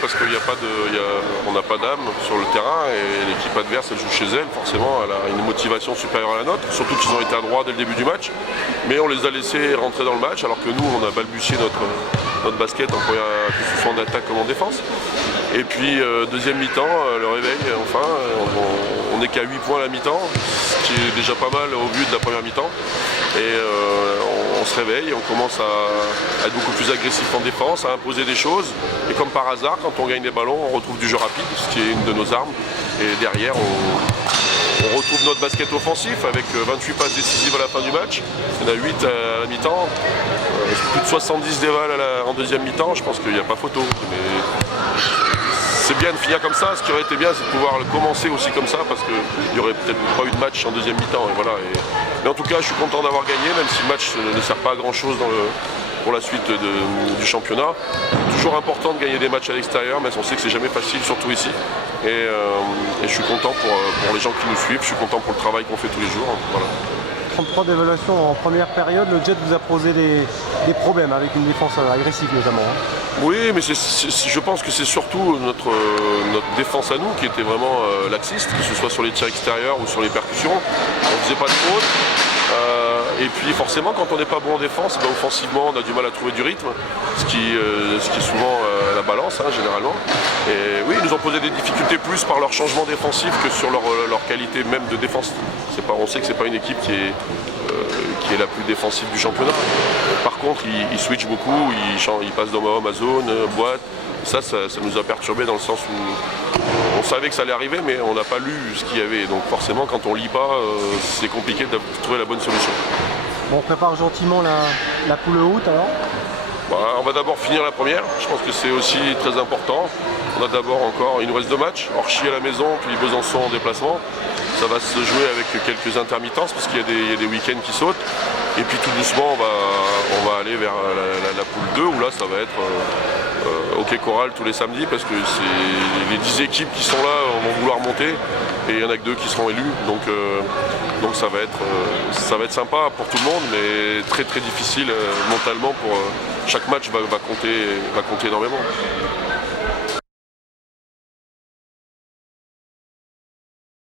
Parce qu'on n'a pas d'âme sur le terrain et l'équipe adverse elle joue chez elle, forcément elle a une motivation supérieure à la nôtre, surtout qu'ils ont été à droit dès le début du match, mais on les a laissés rentrer dans le match alors que nous on a balbutié notre basket, que ce soit en attaque comme en défense. Et puis deuxième mi-temps, le réveil, enfin, on n'est qu'à 8 points à la mi-temps, ce qui est déjà pas mal au vu de la première mi-temps. Et on se réveille, on commence à être beaucoup plus agressif en défense, à imposer des choses. Et comme par hasard, quand on gagne des ballons, on retrouve du jeu rapide, ce qui est une de nos armes. Et derrière, on retrouve notre basket offensif avec 28 passes décisives à la fin du match. Il y en a 8 à la mi-temps. Plus de 70 dévals en deuxième mi-temps, je pense qu'il n'y a pas photo. Mais c'est bien de finir comme ça. Ce qui aurait été bien, c'est de pouvoir le commencer aussi comme ça, parce qu'il n'y aurait peut-être pas eu de match en deuxième mi-temps. Et voilà. Mais en tout cas, je suis content d'avoir gagné, même si le match ne sert pas à grand-chose pour la suite du championnat. Toujours important de gagner des matchs à l'extérieur, mais on sait que c'est jamais facile, surtout ici. Et je suis content pour les gens qui nous suivent, je suis content pour le travail qu'on fait tous les jours. Voilà. 33 d'évaluation en première période, le Jet vous a posé des problèmes avec une défense agressive notamment. Oui, mais je pense que c'est surtout notre défense à nous qui était vraiment laxiste, que ce soit sur les tirs extérieurs ou sur les percussions. On ne faisait pas de faute. Et puis forcément, quand on n'est pas bon en défense, offensivement, on a du mal à trouver du rythme, ce qui est souvent la balance, généralement. Et oui, ils nous ont posé des difficultés plus par leur changement défensif que sur leur qualité même de défense. On sait que c'est pas une équipe qui est la plus défensive du championnat. Par contre, ils switchent beaucoup, ils passent d'homme à homme à zone, boîte. Ça nous a perturbé dans le sens où on savait que ça allait arriver, mais on n'a pas lu ce qu'il y avait. Donc forcément, quand on lit pas, c'est compliqué de trouver la bonne solution. Bon, on prépare gentiment la poule haute alors. On va d'abord finir la première. Je pense que c'est aussi très important. Il nous reste 2 matchs, Orchy à la maison, puis Besançon en déplacement. Ça va se jouer avec quelques intermittences parce qu'il y a des week-ends qui sautent. Et puis tout doucement, on va aller vers la poule 2 où là, ça va être hockey choral tous les samedis parce que les 10 équipes qui sont là vont vouloir monter et il n'y en a que 2 qui seront élus. Donc ça va être sympa pour tout le monde, mais très très difficile mentalement. Chaque match va compter énormément.